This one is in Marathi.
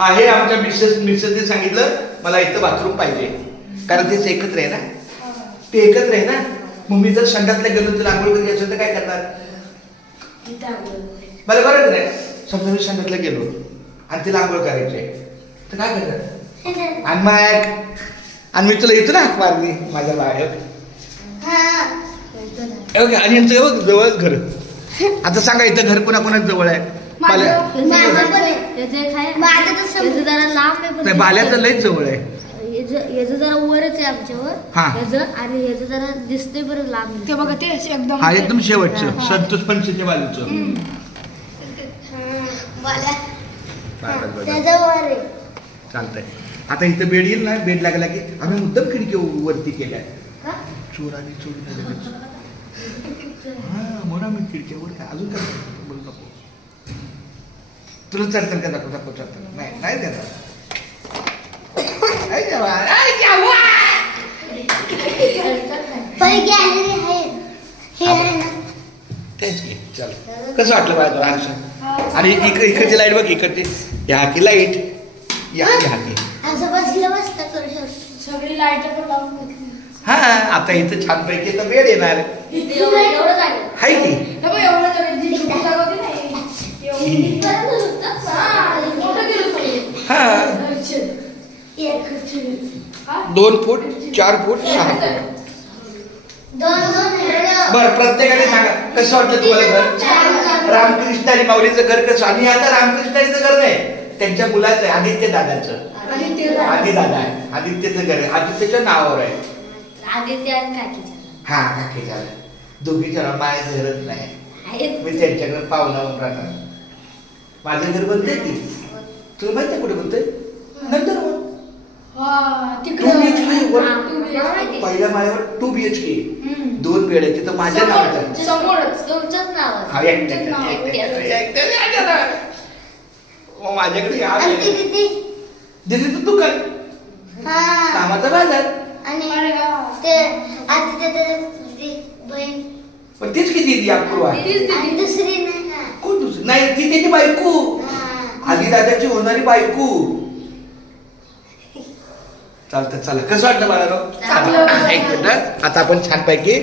हा हे आमच्या मिसेसने सांगितलं मला इथं बाथरूम पाहिजे, कारण तेच एकत्र आहे ना, ते एकत्र आहे ना. मग मी जर संडासला गेलो तर आंघोळ करायची असेल तर काय करणार? मला बरं नाही. समजा मी संडासला गेलो आणि तिला आंघोळ करायची आहे तर काय करणार? आणि मी तुला इथं ना हाक मारली माझ्या बाहेर. आणि यांचं जवळच घर. आता सांगा इथं घर कोणाकोणाच जवळ आहे? बाल्याचं लयच जवळ आहे. याचं जरा वरच आहे आमच्यावर. आणि याचं जरा दिसतंय बरं लांब. ते बघा ते एकदम हा एकदम शेवटचं संतोष पंचच्या बाजूचं. चालतंय. आता इथं बेड येईल ना, बेड लागला की आम्ही मुद्दाम खिडकी वरती केल्या. चोर आणि चोरी हा म्हणून आम्ही खिडकीवर काय अजून काय बोलू नको. तुला चढतं का दाखव चढतं नाही नाही देणार. तेच की चल कसं वाटलं बाळा आरक्षण? आणि इकडची लाईट बघ, इकडची ह्या की लाईट या की सगळी लाईट पण लावून. हा आता इथं छान पैकी तर वेळ येणार आहे की. हा 2 फूट 4 फूट 6 फूट. बर प्रत्येकाने सांगा कसं वाटलं तुम्हाला घर? रामकृष्ण आणि माऊलीचं घर कसं? आणि आता रामकृष्णाचं घर नाही, त्यांच्या मुलाचं आहे, आदित्य दादाचं. आदित्य दादा आहे, आदित्यचं घर आहे, आदित्यच्या नावावर आहे. हा काकीच्या दोघीच्या माझ्या घरच नाही, मी त्यांच्याकडे पाहुणावून राहणार. माझं घर बनतंय की तुला माहिती आहे कुठे बनतंय? नंतर पहिल्या माळ्यावर 2 BHK 2 बेड आहे तिथं माझ्या नावाचं. माझ्याकडे दिदीचं दुकान, कामाचा बाजार. पण तीच किती दिदी अपूर्वा कोण दुसरी नाही, ती त्याची बायको, आधी दादाची होणारी बायको. चालतं चला कसं वाटलं मला? एक मिनिट आता आपण छान पैकी